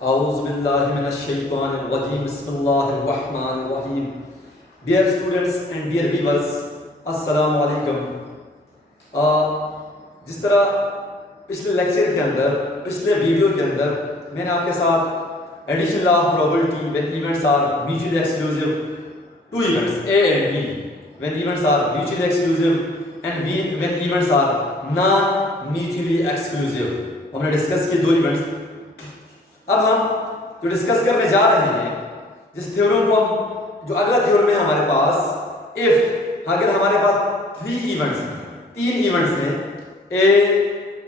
Auzubillahiminash-shaytanir-rajim. Bismillahir-rahmanir-rahim. Dear students and dear viewers, assalamu alaikum. जिस तरह पिछले लेक्चर के अंदर, पिछले वीडियो के अंदर मैंने आपके साथ addition law of probability when events are mutually exclusive, two events A and B, when events are mutually exclusive and when events are non mutually exclusive, हमने डिस्कस किए दो इवेंट्स। अब हम जो डिस्कस करने जा रहे हैं, जिस थ्योरम को हम, जो अगला थ्योरम है हमारे पास, इफ अगर हमारे पास तीन इवेंट्स हैं ए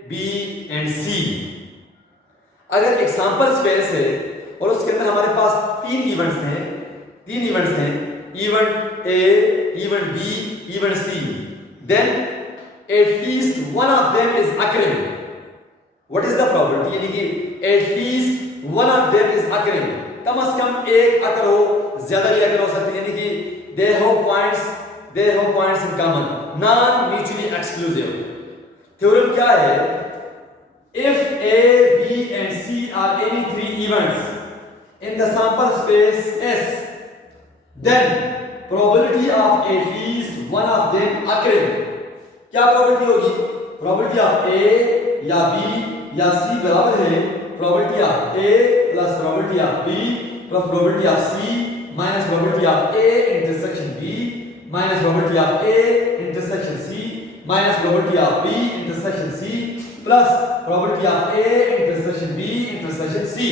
बी एंड सी, अगर एग्जांपल स्पेस है और उसके अंदर हमारे पास तीन इवेंट्स हैं event A, event B, event C, then at least one of them is occurring. What is the probability? यानी कि at least one of them is occurring, कम से कम एक अकर हो, ज्यादा भी अकर हो सकती है, यानी कि they have points in common, non mutually exclusive. Theorem क्या है? If A B and C are any three events in the sample space S, then probability of at least one of them occurring, क्या probability होगी? Probability of A या B या C बराबर है probability of A plus probability of B plus probability of C minus probability of A intersection B minus probability of A intersection C minus probability of B intersection C plus probability of A intersection B intersection C.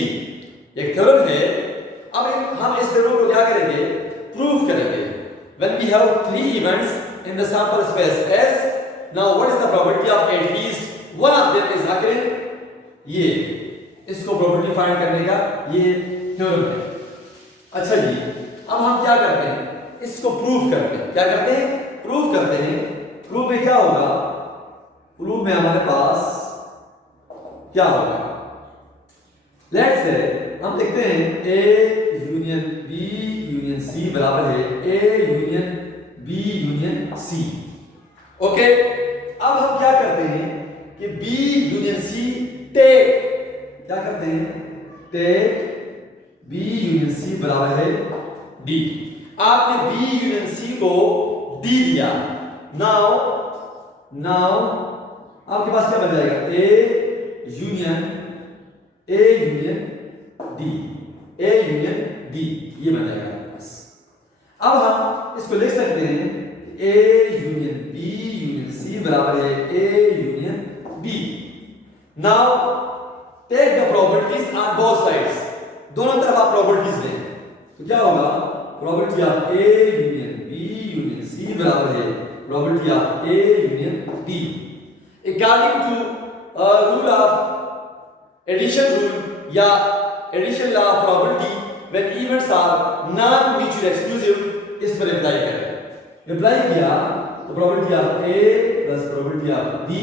एक theorem है। अब हम इस theorem को क्या करेंगे? Prove करेंगे। When we have three events in the sample space S, now what is the probability of at least one of them is occurring? ये इसको प्रोबेबिलिटी फाइंड करने का ये थ्योरम है। अच्छा जी, अब हम क्या करते हैं? इसको प्रूव करते हैं। क्या करते हैं? प्रूव करते हैं। प्रूव में क्या होगा? प्रूव में हमारे पास क्या होगा? लेट्स से हम देखते हैं A union B union C बराबर है A union B union C. Okay, अब हम क्या करते हैं कि बी यूनियन सी टेक, क्या करते हैं? टेक बी यूनियन सी बराबर है डी। आपने बी यूनियन सी को डी दिया। नाउ आपके पास क्या बन जाएगा? ए यूनियन डी, ए यूनियन डी, ये बन जाएगा आपके पास। अब हम इसको लिख सकते हैं A union B union C बराबर है A union D. Now take the probabilities on both sides, दोनों तरफ आप प्रोबेबिलिटीज लें, तो क्या होगा? Probability of A union B union C बराबर है probability of A union D. According to rule of addition rule या addition law of probability when events are non mutually exclusive, इस पर अप्लाई करें। अप्लाई किया तो probability of A plus probability of B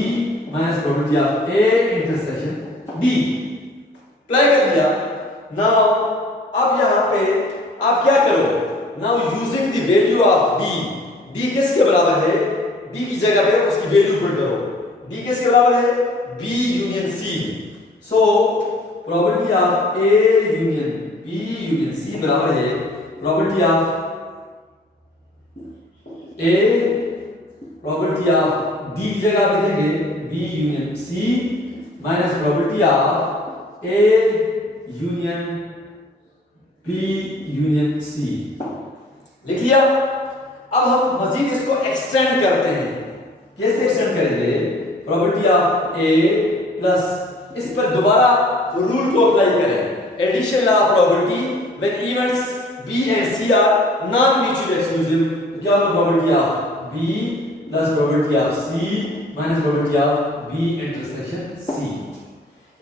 minus probability of A intersection D, apply कर दिया। Now अब यहां पे आप क्या करो? Now using the value of D, D किसके बराबर है? डी की जगह पे उसकी वैल्यू पुट करो। डी किसके बराबर है? B union C. So probability of A union B union C बराबर है probability of A, probability of D की जगह पे लिखेंगे B union C minus probability of A union B union C. लिख लिया। अब हम मजीद इसको एक्सटेंड करते हैं। कैसे एक्सटेंड करेंगे? प्रोबेबिलिटी ऑफ ए प्लस, इस पर दोबारा रूल को अप्लाई करें, addition law of probability when events B and C are non mutually exclusive, तो क्या होगा? Probability of B plus probability of C minus probability of B intersection C.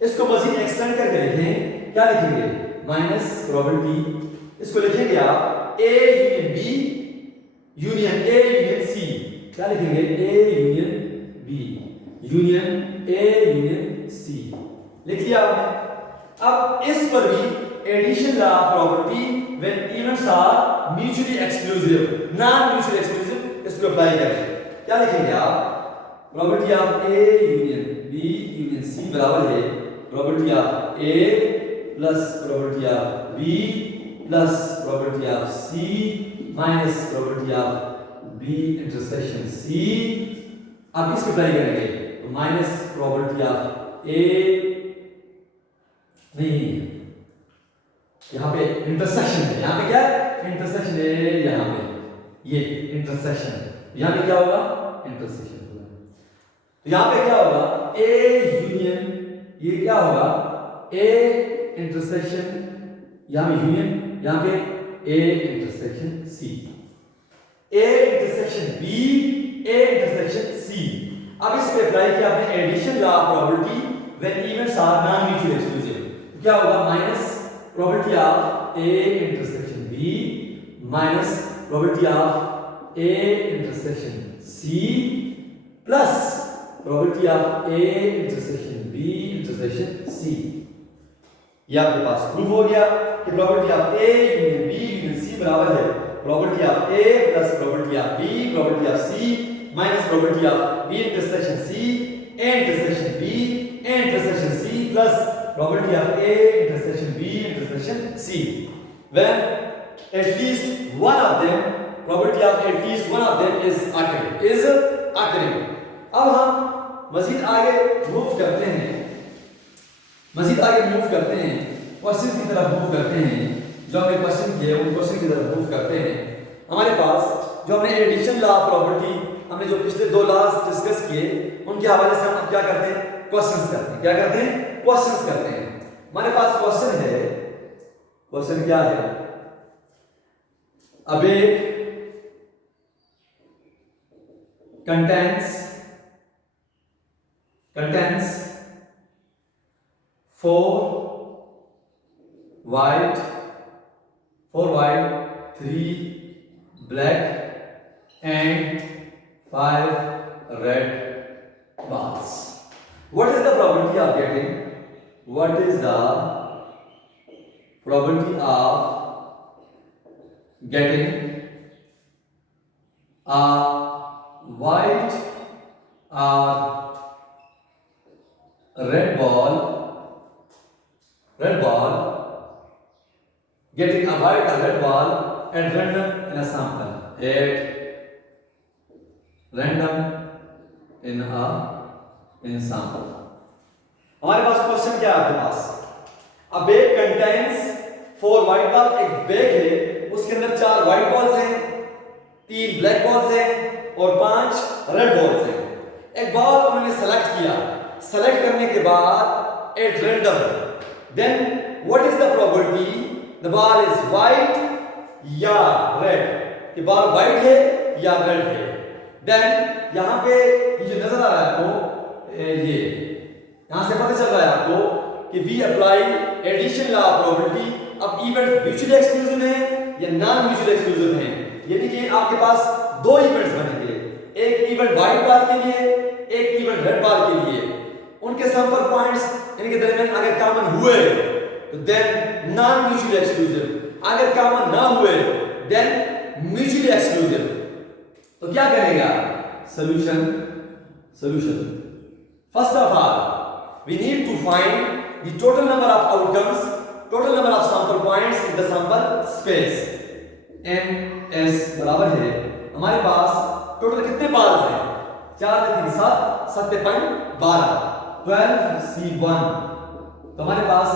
इसको मजीद एक्सटेंड करके लिखें। क्या लिखेंगे? माइनस प्रोबेबिलिटी, इसको लिखेंगे आप A union B union A union C. क्या लिखेंगे? A union B union A union C. लिख लिया आपने। अब इस पर भी addition law of probability when events are mutually exclusive, non mutually exclusive, इसको अप्लाई करें। क्या लिखेंगे आप? Probability of A union B union C बराबर है probability of A plus probability of B plus probability of C minus probability of B intersection C। अब इसको apply करेंगे तो माइनस probability of A, नहीं यहाँ पे इंटरसेक्शन है, यहाँ पे क्या इंटरसेक्शन है, यहाँ पे ये इंटरसेक्शन, यहाँ पे क्या होगा इंटरसेक्शन होगा। तो यहाँ पे क्या होगा A यूनियन, ये क्या होगा A इंटरसेक्शन, यहाँ पे यूनियन, यहाँ पे A intersection C, A intersection B, A intersection C। अब इस पे अप्लाई किया आपने addition law of probability when events are non mutual exclusive. क्या होगा minus probability of A intersection B minus probability of A intersection C plus probability of A intersection B intersection C। ये आपके पास proof हो गया कि probability of A union B union C बराबर है probability of A plus probability of B probability of C minus probability of B intersection C A intersection B A intersection C plus probability of A intersection B intersection C when at least one of them, probability of at least one of them is occurring। अब हम मजीद आगे move करते हैं, question की तरफ move करते हैं, जो हमने क्वेश्चन किए उन क्वेश्चन की तरफ मूव करते हैं। हमारे पास जो हमने एडिशन लॉ ऑफ प्रोबेबिलिटी, हमने जो पिछले दो लॉज डिस्कस किए उनके हवाले से हम क्या करते हैं क्वेश्चंस करते हैं, क्या करते हैं क्वेश्चंस करते हैं। हमारे पास क्वेश्चन है, क्वेश्चन क्या है, अब एक contains 4 white 3 black and 5 red balls। What is the probability of getting a white or red ball, getting a white or red ball at random in a sample, in sample। हमारे पास question क्या है आपके पास, a bag contains 4 white ball, एक bag है उसके अंदर 4 white balls हैं, 3 ब्लैक बॉल्स हैं और 5 रेड बॉल्स हैं। एक बॉल उन्होंने सेलेक्ट किया, सेलेक्ट करने के बाद at random, then what is the probability the ball is white या रेड, कि बॉल व्हाइट है या रेड है। देन यहां पे ये जो नजर आ रहा है आपको, ये यहां से पता चल रहा है आपको कि we apply addition law of probability. अब इवेंट्स म्यूचुअली एक्सक्लूसिव हैं या नॉन म्यूचुअली एक्सक्लूसिव हैं, यानी कि आपके पास दो इवेंट्स बनेंगे, एक इवेंट व्हाइट बार के लिए, एक इवेंट रेड बार के लिए। उनके सैंपल पॉइंट्स इनके दरमियान अगर कॉमन हुए तो देन नॉन म्यूचुअली एक्सक्लूसिव, अगर कॉमन ना हुए देन म्यूचुअली एक्सक्लूसिव। तो क्या करेगा solution, first of all we need to find the total number of outcomes, total number of sample points in the sample space। ns बराबर है हमारे पास total कितने बाल्स हैं, 4 3 7 7 5 12 12c1। तो हमारे पास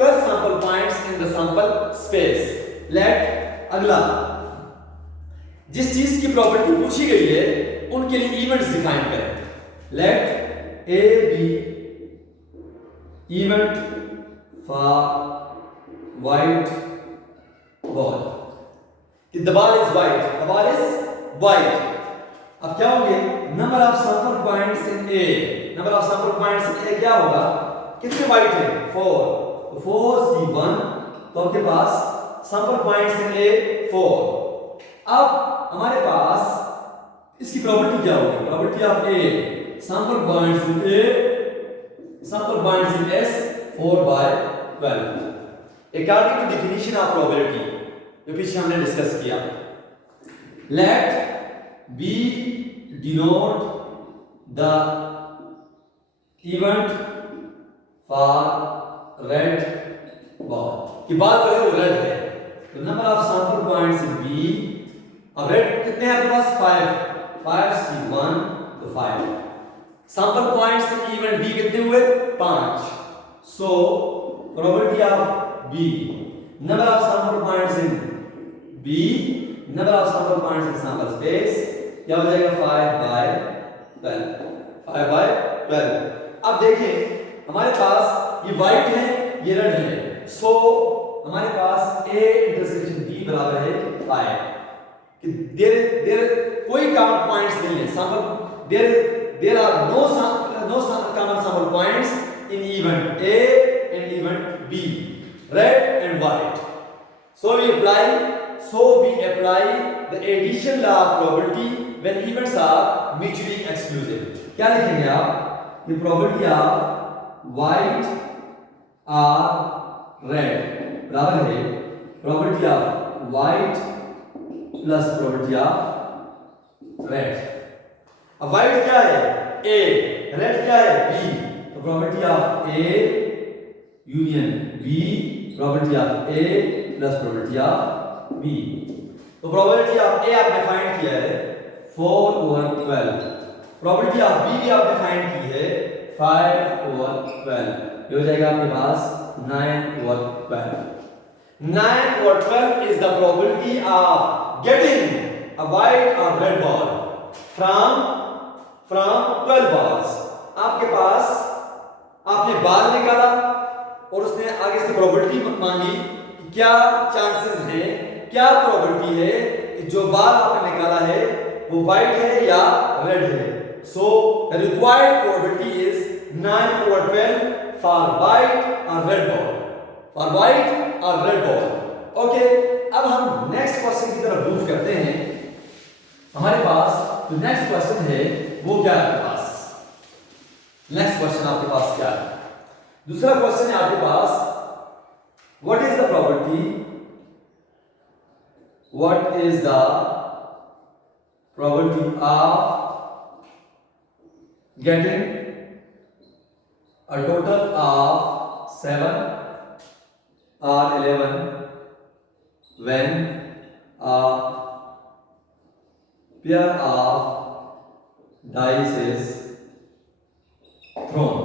12 sample points in the sample space। Let अगला जिस चीज की प्रॉपर्टी पूछी गई है उनके लिए इवेंट्स डिफाइन करें। Let A B event for white ball, the ball is white, अब क्या होंगे number of sample points in A, number of sample points in A क्या होगा, कितने व्हाइट है 4, तो 4c1, तो आपके पास सैंपल पॉइंट्स इन ए 4। अब हमारे पास इसकी प्रॉपर्टी क्या होगी, property of A sample points in A, sample points in S 4/12 according to definition of probability जो पीछे हमने डिस्कस किया। let B denote the event for red ball कि बॉल जो है वो रेड है। तो number of sample points in B, अब रेड कितने हैं आपके पास? 5 सी 1 तो 5 sample points in event B कितने हुए? 5। So probability of B, number of sample points in B, number of sample points in sample space क्या हो जाएगा? 5/12, 5/12। अब देखें हमारे पास ये व्हाइट है, ये रेड है, सो हमारे पास A इंटरसेक्शन B बराबर है 5 कि देयर कोई कॉमन पॉइंट्स नहीं है, sample there are no common sample points in event A and event B, red and white. So we apply the addition law of probability when events are mutually exclusive. क्या लिखेंगे आप? The probability of white or red बराबर है probability of white plus probability of red. अब white क्या है? A, red क्या है? B. तो probability of A union B, probability of A plus probability of B. तो probability of A आपने फाइंड किया है 4/12, probability of B भी आपने फाइंड की है 5/12, ये हो जाएगा आपके पास 9/12. 9/12 is the probability of getting a white or red ball from 12 balls. आपके पास आपने बाल निकाला और उसने आगे से प्रोबेबिलिटी मांगी कि क्या चांसेस हैं, क्या प्रोबेबिलिटी है कि जो बाल आपने निकाला है वो व्हाइट है या रेड है. So the required probability is 9/12 for white और रेड बॉल, फॉर व्हाइट और रेड बॉल. ओके, अब हम नेक्स्ट क्वेश्चन की तरफ मूव करते हैं. हमारे पास जो नेक्स्ट क्वेश्चन है वो क्या है? आपके पास नेक्स्ट क्वेश्चन आपके पास क्या है? दूसरा क्वेश्चन है आपके पास, what is the probability, what is the probability of getting a total of 7 or 11 when a pair of dice is thrown.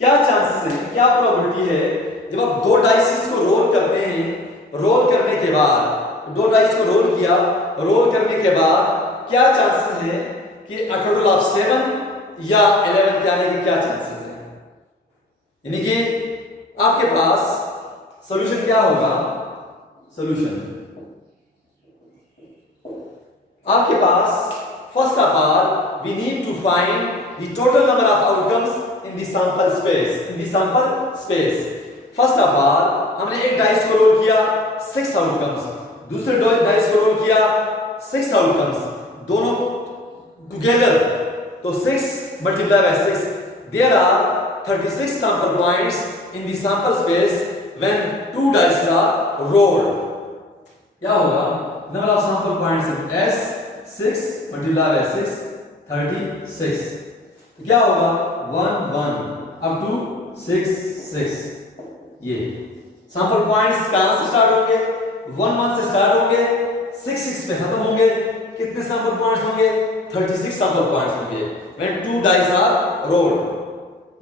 क्या चांसेस है, क्या प्रोबेबिलिटी है जब आप दो डाइसेस को रोल करते हैं, रोल करने के बाद दो डाइस को रोल किया, रोल करने के बाद क्या चांसेस है कि अ टोटल ऑफ 7 या 11 के आने के क्या चांसेस है? यानी कि आपके पास सॉल्यूशन क्या होगा? सॉल्यूशन आपके पास first of all we need to find the total number of outcomes in the sample space. First of all हमने एक डाइस को रोल किया 6 आउटकम्स, दूसरे डाइस को रोल किया 6 आउटकम्स, दोनों टुगेदर तो 6 multiplied by 6, there are 36 sample points in the sample space when 2 dice are rolled. क्या होगा? number of sample points is S, 6 multiplied by 6, 36. क्या होगा? 1 1 up to 6 6. ये सैंपल पॉइंट्स कहां से स्टार्ट होंगे? 1 1 से स्टार्ट होंगे, 6 6 पे खत्म होंगे. कितने सैंपल पॉइंट्स होंगे? 36 सैंपल पॉइंट्स होंगे when 2 dice are rolled.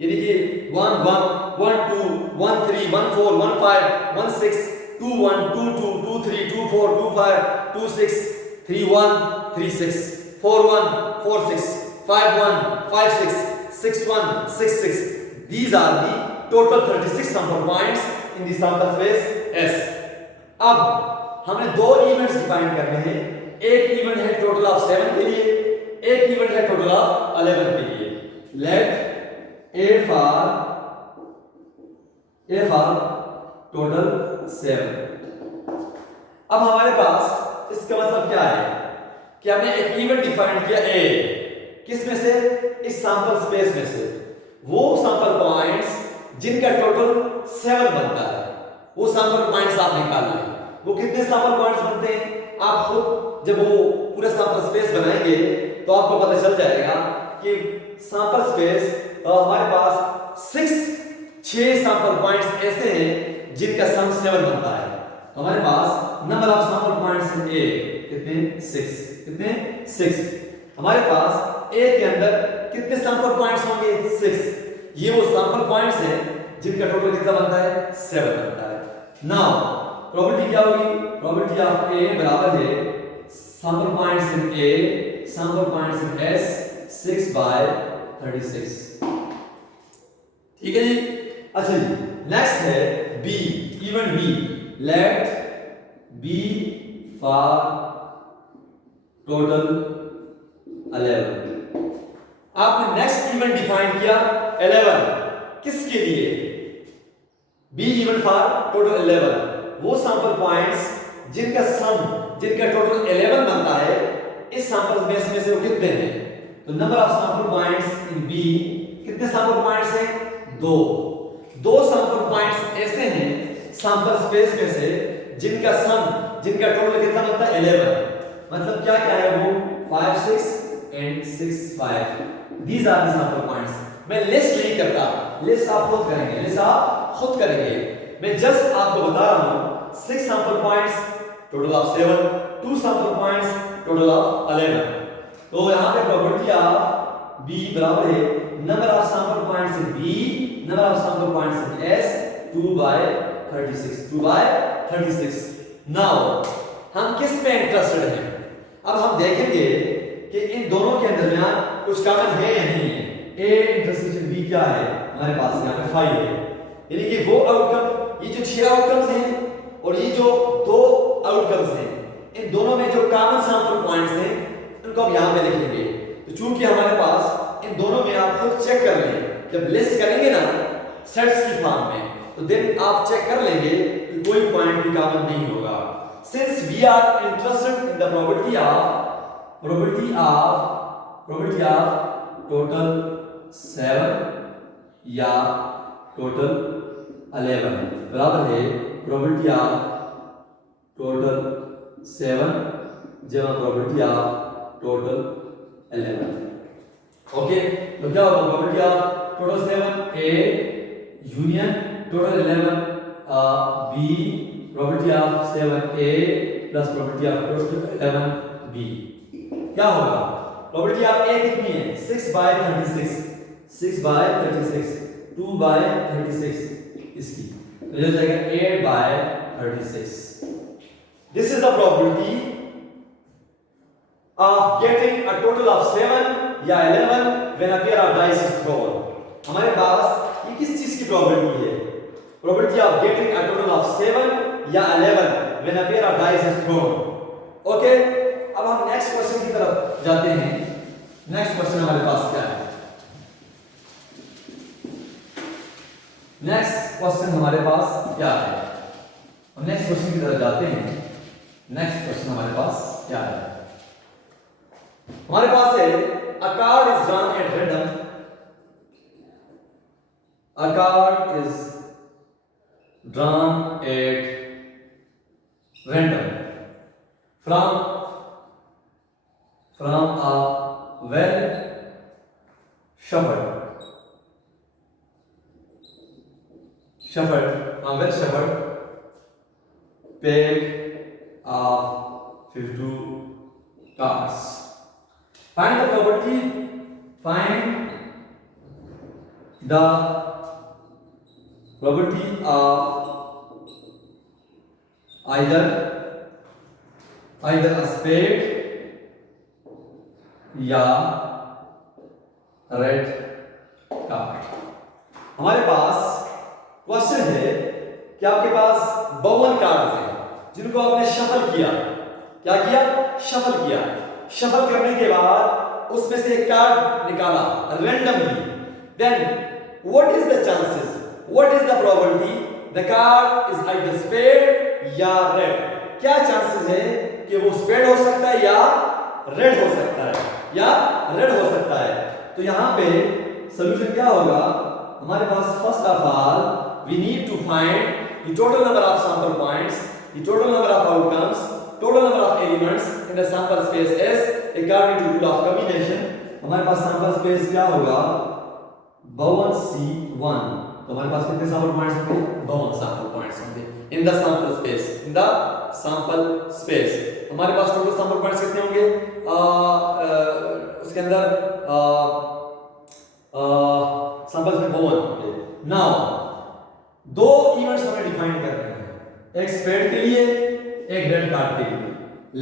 यानी कि 1 1 1 2 1 3 1 4 1 5 1 6 2 1 2 2 2 3 2 4 2 5 2 6 3 1 3 6 4 1 4 6 5 1 5 6 6 1 6 6. These are the total 36 sample points in the sample space S. अब हमें दो इवेंट्स डिफाइन करने हैं. एक इवेंट है टोटल ऑफ 7 के लिए, एक इवेंट है टोटल ऑफ 11 के लिए. Let A for total 7. अब हमारे पास इसका मतलब क्या है कि हमने एक इवेंट डिफाइन किया A, किस में से? इस सैंपल स्पेस में से. वो सैंपल पॉइंट्स जिनका टोटल 7 बनता है, वो सैंपल पॉइंट्स आप निकाल लें. वो कितने सैंपल पॉइंट्स बनते हैं? आप खुद जब वो पूरा सैंपल स्पेस बनाएंगे तो आपको पता चल जाएगा कि सैंपल स्पेस हमारे पास 6 6 सैंपल पॉइंट्स ऐसे हैं जिनका सम 7 बनता है। तो हमारे पास number of sample points in A कितने 6, कितने 6। हमारे पास ए के अंदर कितने सैंपल पॉइंट्स होंगे 6। ये वो सैंपल पॉइंट्स हैं जिनका टोटल कितना बनता है 7 बनता है। नाउ प्रोबेबिलिटी क्या होगी, प्रोबेबिलिटी ऑफ ए बराबर है sample points in A sample points in S 6/36। ठीक है जी। अच्छा जी, नेक्स्ट है B, even B. Let B for total 11। आपने नेक्स्ट इवन डिफाइन किया 11 किसके लिए, बी इवन फॉर टोटल 11, वो सैंपल पॉइंट्स जिनका सम जिनका टोटल 11 बनता है। इस सैंपल बेस में से वो कितने हैं, तो number of sample points in B कितने सैंपल पॉइंट्स हैं 2 सैंपल पॉइंट्स ऐसे हैं सैंपल स्पेस में से जिनका सम जिनका टोटल कितना बनता है 11। मतलब क्या क्या है वो 5 6 and 6 5। These are the sample points. मैं लिस्ट नहीं करता, लिस्ट आप खुद करेंगे, लिस्ट आप खुद करेंगे। मैं जस्ट आपको बता रहा हूं 6 sample points total of 7, 2 sample points total of 11। तो यहां पे प्रोबेबिलिटी ऑफ बी बराबर है number of sample points in B number of sample points in S 2/36, 2/36। Now हम किस पे इंटरेस्टेड हैं, अब हम देखेंगे कि इन दोनों के दरमियान कुछ कॉमन है या नहीं है। ए इंटरसेक्शन बी क्या है, हमारे पास यहाँ पे 5 है, यानी कि वो आउटकम, ये जो 6 आउटकम्स हैं और ये जो 2 आउटकम्स हैं, इन दोनों में जो कॉमन सैंपल पॉइंट्स हैं उनको हम यहाँ पे लिखेंगे। तो चूंकि हमारे पास इन दोनों में आप खुद चेक कर लें, जब लिस्ट करेंगे ना सेट्स की फॉर्म में, तो देन आप चेक कर लेंगे कि कोई पॉइंट भी कॉमन नहीं होगा। Since we are interested in the probability of total 7 या टोटल 11 बराबर है प्रोबेबिलिटी ऑफ टोटल 7 जमा प्रोबेबिलिटी ऑफ टोटल 11। ओके, तो क्या होगा probability of total 7 A union total 11 B, probability of 7 A plus probability of total 11 B. क्या होगा, probability of ए कितनी है 6/36, 6/36 2/36 इसकी, तो ये हो जाएगा 8/36। This is the probability of getting a total of 7 या 11 when a pair of dice is thrown। हमारे पास ये किस चीज की प्रोबेबिलिटी है, probability of getting a total of 7 या 11 when a pair of dice is thrown। Okay, अब हम नेक्स्ट क्वेश्चन की तरफ जाते हैं। नेक्स्ट क्वेश्चन हमारे पास क्या है, नेक्स्ट क्वेश्चन हमारे पास क्या है, हम नेक्स्ट क्वेश्चन की तरफ जाते हैं। नेक्स्ट क्वेश्चन हमारे पास क्या है, हमारे पास है a card is drawn at random, a card is drawn at random from a well shuffled pack of 52 cards। Find the probability, find the probability of either a spade या red card. हमारे पास question है कि आपके पास 52 cards हैं जिनको आपने shuffle किया। क्या किया, शफल किया। शफल करने के बाद उसमें से एक कार्ड निकाला randomly, then what is the chances, what is the probability the card is either spade या रेड। क्या चांसेस है कि वो स्पेड हो सकता है या रेड हो सकता है, तो यहां पे सॉल्यूशन क्या होगा, हमारे पास first of all we need to find the total number of sample points, the total number of outcomes, total number of elements in the sample space S according to rule of combination। हमारे पास sample space क्या होगा 52C1 तो हमारे पास कितने sample points होंगे? 52 sample points होंगे इन the sample space. In the sample space हमारे पास total sample points कितने होंगे? उसके अंदर सैंपल्स में 52 होंगे। नाउ दो इवेंट्स हमें डिफाइन करने हैं, एक स्पेड के लिए, एक रेड कार्ड के लिए।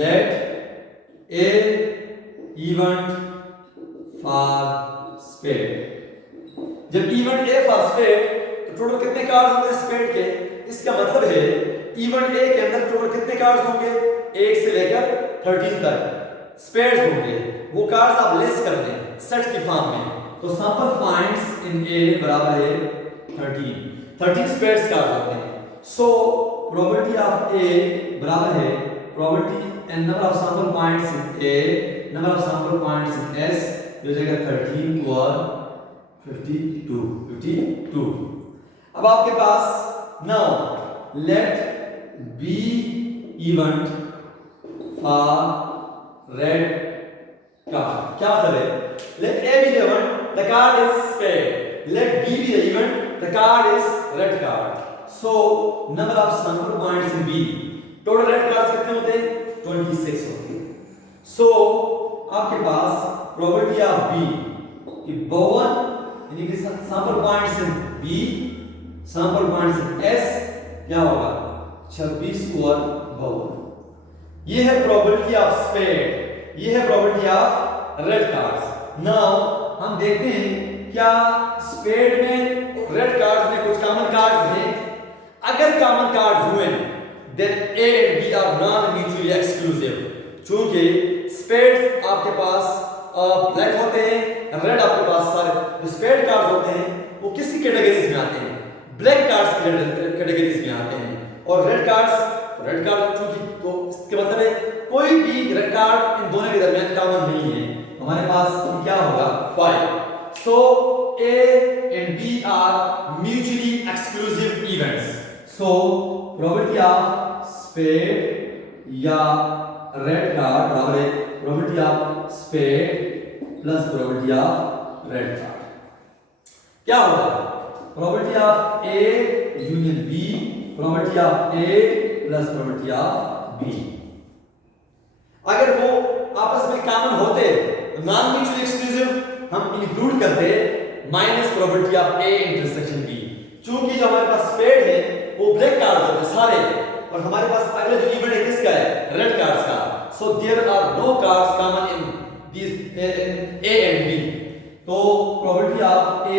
Let A event for spade. जब इवेंट ए फॉर स्पेड तो टोटल कितने कार्ड्स होंगे स्पेड के? इसका मतलब है इवेंट ए के अंदर टोटल कितने कार्ड्स होंगे? 1 से लेकर 13 तक स्पेड्स होंगे। वो कार्ड्स आप लिस्ट कर दें सेट की फॉर्म में। तो सैंपल पॉइंट्स इन ए बराबर है 13 स्पेड्स कार्ड्स होते हैं। सो प्रोबेबिलिटी ऑफ ए बराबर है probability and number of sample points in A number of sample points in S जो जाएगा 13 और 52। अब आपके पास now let B event for red card. क्या मतलब है? Let A be the event the card is spade, let B be the event the card is red card. So number of sample points in B, total red cards कितने होते हैं? 26 होते हैं। सो आपके पास probability of B कि 52 यानी कि sample points in B sample points in S क्या होगा? 26 और 52। ये है प्रोबेबिलिटी ऑफ स्पेड, ये है probability of red cards. Now हम देखते हैं क्या स्पेड में रेड कार्ड्स में कुछ कॉमन कार्ड्स हैं। अगर कॉमन कार्ड्स हुए then A and B are non mutually exclusive. चूंकि स्पेड्स आपके पास ब्लैक होते हैं, रेड आपके पास सारे जो स्पेड कार्ड्स होते हैं वो किसी कैटेगरीज में आते हैं? ब्लैक कार्ड्स कैटेगरीज में आते हैं। और रेड कार्ड चूंकि तो इसके मतलब है कोई भी रेड कार्ड इन दोनों के दरमियान कॉमन नहीं है। हमारे पास क्या होगा? 5। So A and B are mutually exclusive events. So probability of spade या रेड कार्ड बराबर है probability of spade plus probability of red card. क्या होगा? Probability of A union B probability of A plus probability of B. अगर वो आपस में common होते नॉन म्यूचुअली एक्सक्लूसिव हम इंक्लूड करते minus probability of A intersection B. चूंकि जो हमारे पास स्पेड है वो ब्लैक कार्ड होते हैं सारे और हमारे पास अगला जो इवेंट है किसका है? रेड कार्ड्स का। So there are no cards common in these A and B. तो probability of A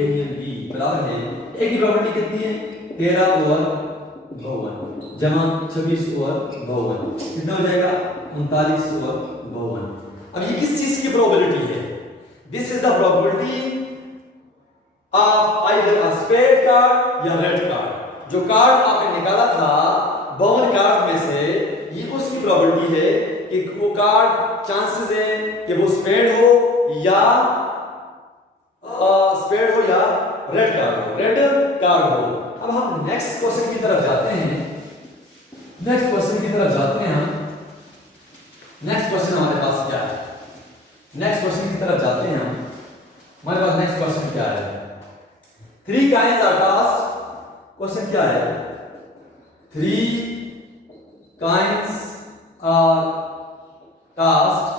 union B बराबर है ए की प्रोबेबिलिटी कितनी है? 13 और 52 जमा 26 और 52 कितना हो जाएगा? 39 और 52। अब ये किस चीज की प्रोबेबिलिटी है? This is the probability of either a spade card या रेड कार्ड। जो कार्ड आपने निकाला था 52 कार्ड में से ये उसकी प्रोबेबिलिटी है कि वो कार्ड चांसेस है कि वो स्पेड हो या रेड कार्ड हो। अब हम नेक्स्ट क्वेश्चन की तरफ जाते हैं। नेक्स्ट क्वेश्चन हमारे पास क्या है? नेक्स्ट क्वेश्चन की तरफ जाते हैं हम। हमारे पास नेक्स्ट क्वेश्चन क्या है? 3 काइंस आर टास्क। क्वेश्चन क्या है? 3 coins are tossed.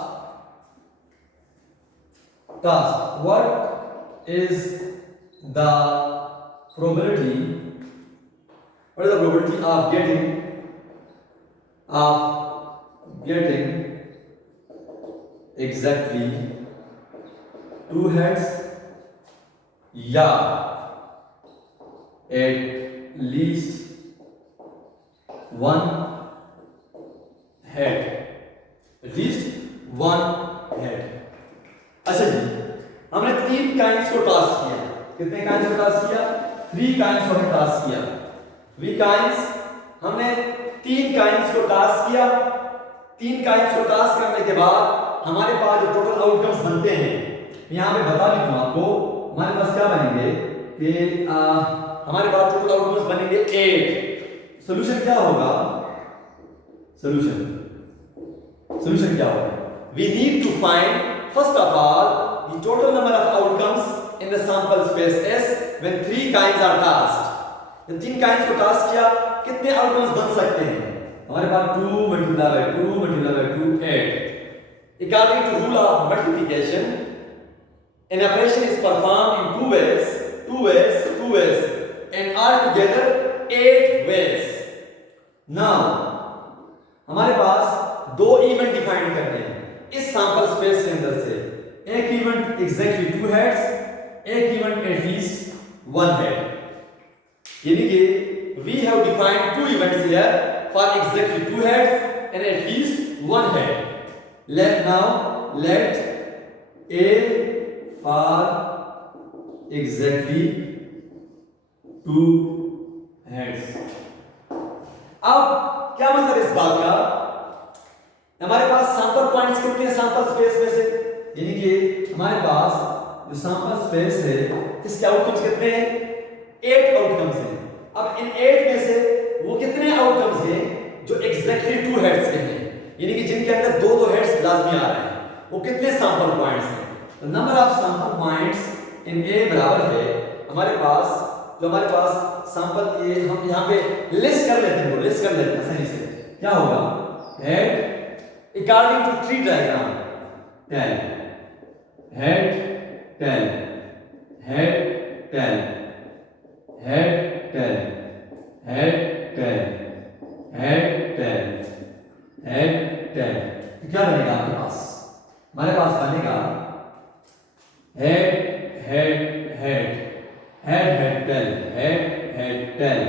What is the probability? What is the probability of getting exactly 2 heads या at least 1 head? At least 1 head. अच्छा जी, हमने 3 काइंस को टास्क किया। कितने काइंस को टास्क किया? 3 काइंस को हमने टास्क किया। 3 काइंस हमने 3 काइंस को टास्क किया। 3 काइंस को टास्क करने के बाद हमारे पास जो टोटल आउटकम्स बनते हैं यहाँ पे बता भी दूं आपको। हमारे पास क्या बनेंगे कि हमारे पास टोटल आउटकम्स बनेंगे 8। सॉल्यूशन क्या होगा? सॉल्यूशन क्या होगा? We need to find first of all the total number of outcomes in the sample space S when 3 kinds are tasked. जब 3 काइंड्स को टास्क किया कितने आउटकम्स बन सकते हैं? हमारे पास 2 multiply by 2 multiply by 2 8। According to rule of multiplication an operation is performed in two ways and altogether 8 ways। now हमारे पास दो इवेंट डिफाइन करने हैं इस सैंपल स्पेस के अंदर से। एक इवेंट एग्जैक्टली 2 हेड्स, एक इवेंट एटलीस्ट 1 हेड। यानी कि we have defined 2 events here for exactly 2 heads and at least 1 head। let A for exactly 2 heads। अब क्या मतलब इस बात का? हमारे पास सैंपल पॉइंट्स कितने हैं सैंपल स्पेस में से? यानी कि हमारे पास जो सैंपल स्पेस है इसके आउटकम्स कितने हैं? 8 आउटकम्स हैं। अब इन 8 में से वो कितने आउटकम्स हैं जो एग्जैक्टली 2 हेड्स के हैं, यानी कि जिनके अंदर दो हेड्स लाजमी आ रहे हैं, वो कितने सैंपल पॉइंट्स हैं? तो number of sample points in A बराबर है हमारे पास जो हमारे पास सैंपल ये हम यहां पे लिस्ट कर लेते हैं, लिस्ट कर लेते हैं सही से। क्या होगा? Head according to tree diagram 10 head 10 head 10 head 10 head 10 head 10 head 10। तो क्या बनेगा आपके पास? हमारे पास बनेगा head head head head head 10 head head 10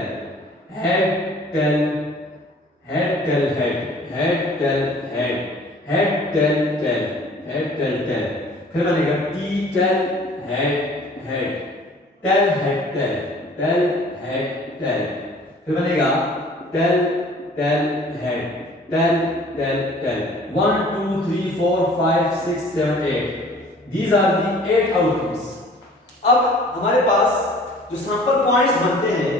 head 10 head 10 head head 10 head head 10 10 head 10 10। फिर बनेगा T 10 head head 10 head 10 10 head 10। फिर बनेगा 10 10 head 10 10 10 1 2 3 4 5 6 7 8। These are the 8 outcomes। अब हमारे पास जो सैंपल पॉइंट्स बनते हैं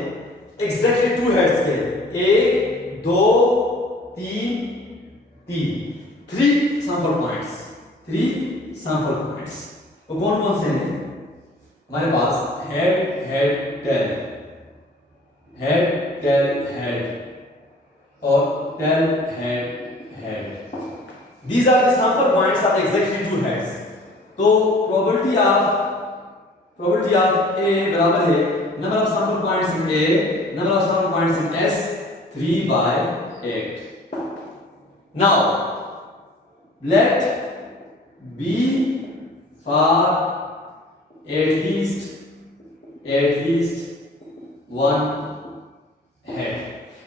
एग्जैक्टली 2 हेड्स के, 1 2 3 3 सैंपल पॉइंट्स, 3 सैंपल पॉइंट्स। वो कौन कौन से हैं? हमारे पास हेड हेड 10 हेड 10 हेड और 10 head head. These are the sample points of exactly 2 heads। तो probability of A बराबर है number of sample points in A number of sample points in S 3/8। now let B for at least 1 head।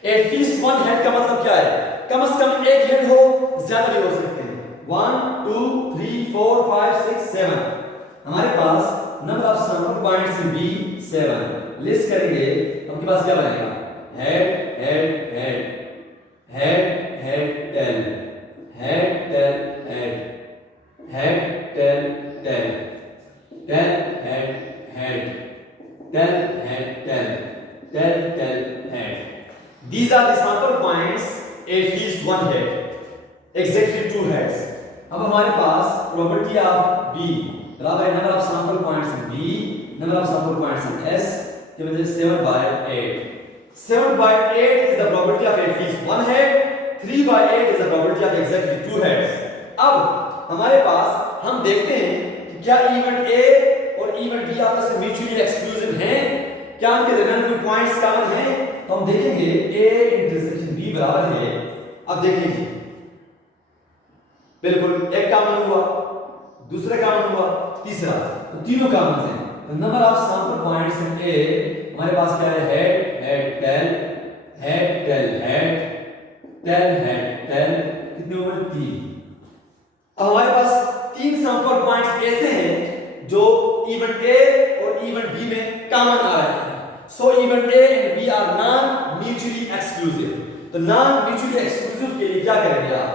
at least 1 head का मतलब क्या है? कम से कम एक हेड हो, ज्यादा भी हो सकते हैं। 1 2 3 4 5 6 7। हमारे पास number of sample points in B 7 list करेंगे तो आपके पास क्या बनेगा? Head head head head head 10 head 10 head head 10 10 10 head head 10 head 10 10 10 head. These are the sample points at least 1 head, exactly 2 heads। अब हमारे पास probability of B बराबर है number of sample points in B number of sample points in S की वजह से 7/8। 7/8 is the probability of at least 1 head, 3/8 is the probability of exactly 2 heads। अब हमारे पास हम देखते हैं कि क्या इवेंट A और इवेंट B आपस में म्यूचुअली एक्सक्लूसिव हैं, क्या उनके दरमियान कोई पॉइंट्स कॉमन हैं? तो हम देखेंगे A इंटरसेक्शन B बराबर है। अब देखिए बिल्कुल एक कॉमन हुआ, दूसरा कॉमन हुआ, तीसरा, तो तीनों कॉमन हैं। तो number of sample points in A हमारे पास क्या है? Head head 10 head 10 head 10 head 10 कितने हुए? 3। अब हमारे पास 3 सैंपल पॉइंट्स ऐसे हैं जो इवेंट A और इवेंट B में कॉमन आ रहे हैं। So event A and B are non mutually exclusive. तो नॉन म्यूचुअली एक्सक्लूसिव के लिए क्या करेंगे आप?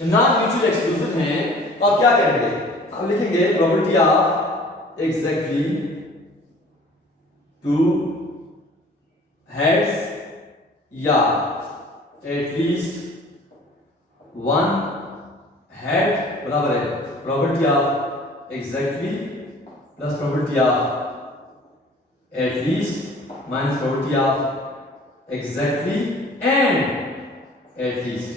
नॉन म्यूचुअली एक्सक्लूसिव हैं तो आप क्या करेंगे? आप लिखेंगे प्रोबेबिलिटी ऑफ एग्जैक्टली 2 हेड्स या एटलीस्ट 1 हेड बराबर है probability of exactly plus probability of at least minus probability of exactly and at least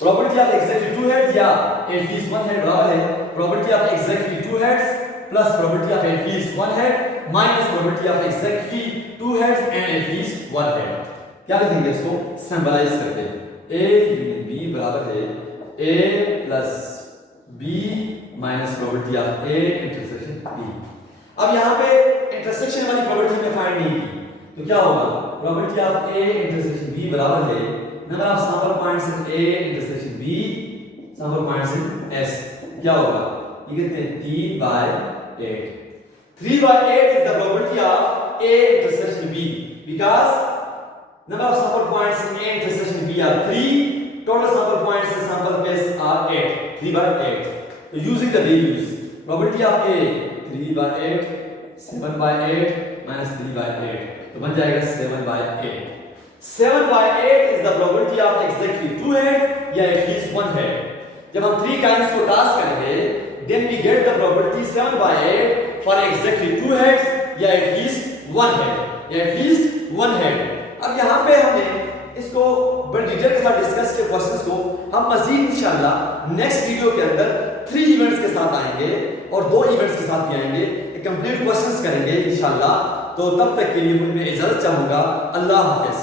probability of exactly two heads या at least one head बराबर है probability of exactly two heads plus probability of at least one head minus probability of exactly two heads and at least one head. क्या लिखेंगे इसको symbolize करते हैं a unit b बराबर है a plus b minus probability of a intersection b. अब यहाँ पे इंटरसेक्शन वाली प्रोबेबिलिटी में फाइंड नहीं की तो क्या होगा probability of a intersection b बराबर है number of sample points in a intersection b sample points in s. क्या होगा ये कितने 3/8. 3/8 is the probability of a intersection b because number of sample points in a intersection b are 3, total sample points in sample space are 8. 3/8. So using the values probability of a 3/8 7/8 minus 3/8 तो बन जाएगा 7/8. 7/8 is the probability of exactly two heads या at least one head. जब हम 3 times को toss करेंगे then we get the probability 7/8 for exactly two heads या at least one head या at least one head. अब यहाँ पे हमने इसको बड़े डिटेल के साथ डिस्कस किए क्वेश्चंस को हम मजीद इंशाल्लाह नेक्स्ट वीडियो के अंदर 3 इवेंट्स के साथ आएंगे और 2 इवेंट्स के साथ भी आएंगे कंप्लीट क्वेश्चंस करेंगे इंशाल्लाह. तो तब तक के लिए मैं इजाजत चाहूंगा. अल्लाह हाफिज.